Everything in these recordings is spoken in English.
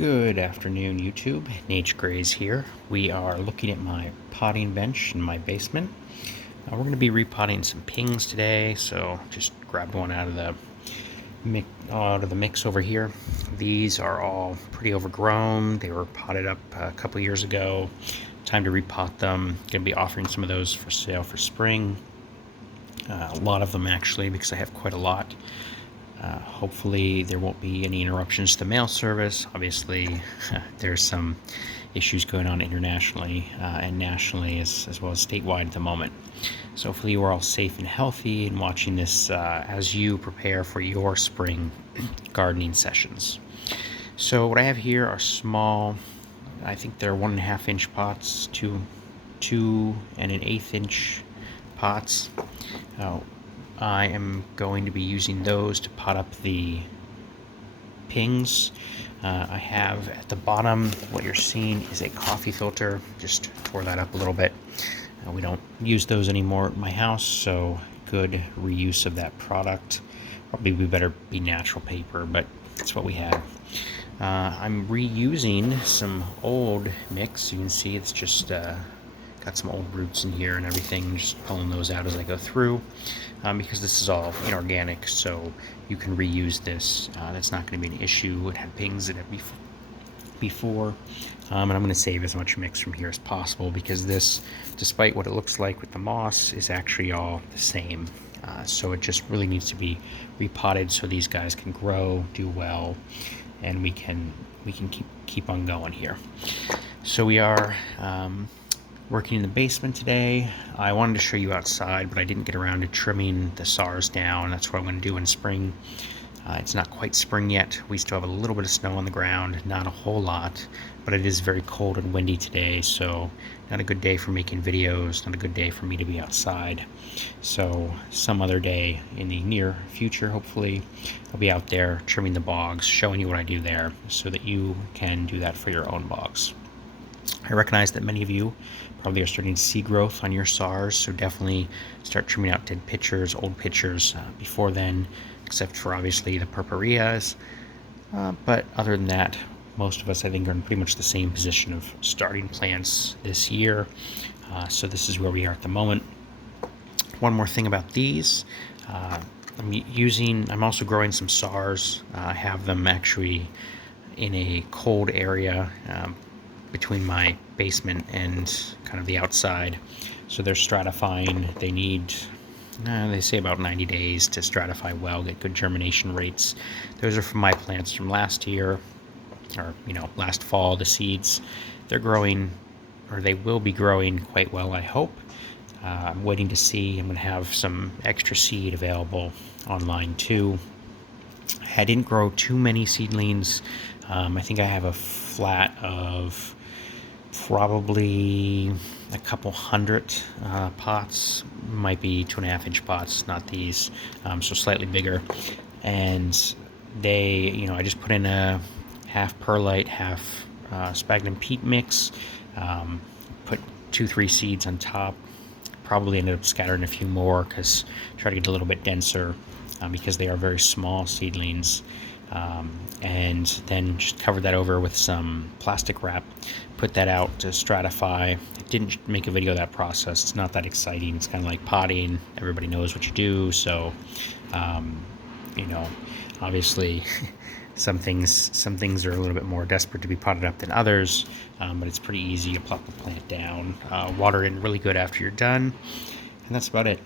Good afternoon, YouTube. Nate Grays here. We are looking at my potting bench in my basement. We're going to be repotting some pings today, so just grabbed one out of the mix over here. These are all pretty overgrown. They were potted up a couple years ago. Time to repot them. Going to be offering some of those for sale for spring. A lot of them actually, because I have quite a lot. Hopefully there won't be any interruptions to the mail service. Obviously, there's some issues going on internationally and nationally as well as statewide at the moment. So hopefully you are all safe and healthy and watching this as you prepare for your spring gardening sessions. So what I have here are small, I think they're 1.5 inch pots, two and an 1/8 inch pots. I am going to be using those to pot up the pings. I have at the bottom, what you're seeing is a coffee filter. Just tore that up a little bit. We don't use those anymore at my house, so good reuse of that product. Probably we better be natural paper, but that's what we have. I'm reusing some old mix. You can see it's just got some old roots in here and everything, just pulling those out as I go through, because this is all inorganic, so you can reuse this. That's not going to be an issue. It had pings in it before, and I'm going to save as much mix from here as possible, because this, despite what it looks like with the moss, is actually all the same. So it just really needs to be repotted so these guys can grow, do well, and we can keep on going here. So we are working in the basement today. I wanted to show you outside, but I didn't get around to trimming the SARs down. That's what I'm going to do in spring. It's not quite spring yet. We still have a little bit of snow on the ground, not a whole lot, but it is very cold and windy today, so not a good day for making videos, not a good day for me to be outside. So some other day in the near future, hopefully, I'll be out there trimming the bogs, showing you what I do there, so that you can do that for your own bogs. I recognize that many of you probably are starting to see growth on your SARs, so definitely start trimming out dead pitchers, old pitchers before then, except for obviously the purpurias. But other than that, most of us, I think, are in pretty much the same position of starting plants this year. So this is where we are at the moment. One more thing about these. I'm also growing some SARs. I have them actually in a cold area between my basement and kind of the outside. So they're stratifying. They need, they say about 90 days to stratify well, get good germination rates. Those are from my plants from last year, or last fall, the seeds. They're growing, or they will be growing quite well, I hope. I'm waiting to see. I'm going to have some extra seed available online too. I didn't grow too many seedlings. I think I have a flat of probably a couple hundred pots, might be 2.5 inch pots, not these, so slightly bigger. And they, I just put in a half perlite, half sphagnum peat mix, put 2-3 seeds on top. Probably ended up scattering a few more because try to get a little bit denser, because they are very small seedlings. And then just covered that over with some plastic wrap, put that out to stratify. I didn't make a video of that process. It's not that exciting. It's kind of like potting. Everybody knows what you do. So, obviously some things are a little bit more desperate to be potted up than others, but it's pretty easy to plop the plant down, water in really good after you're done, and that's about it.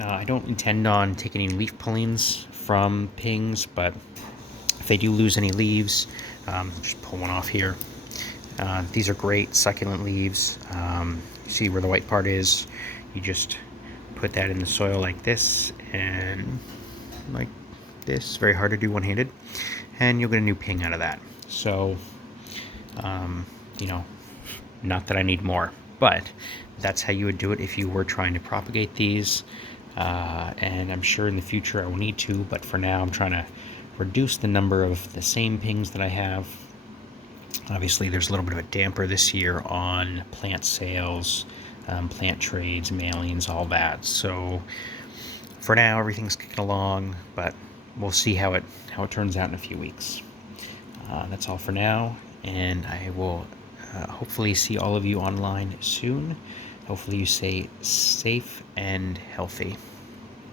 I don't intend on taking any leaf pullings from pings, but if they do lose any leaves, just pull one off here. These are great succulent leaves. You see where the white part is? You just put that in the soil like this, and like this. Very hard to do one-handed, and you'll get a new ping out of that. So, not that I need more, but that's how you would do it if you were trying to propagate these. And I'm sure in the future I will need to, but for now I'm trying to reduce the number of the same pings that I have. Obviously there's a little bit of a damper this year on plant sales, plant trades, mailings, all that. So for now everything's kicking along, but we'll see how it turns out in a few weeks. That's all for now. and I will hopefully see all of you online soon. Hopefully you stay safe and healthy.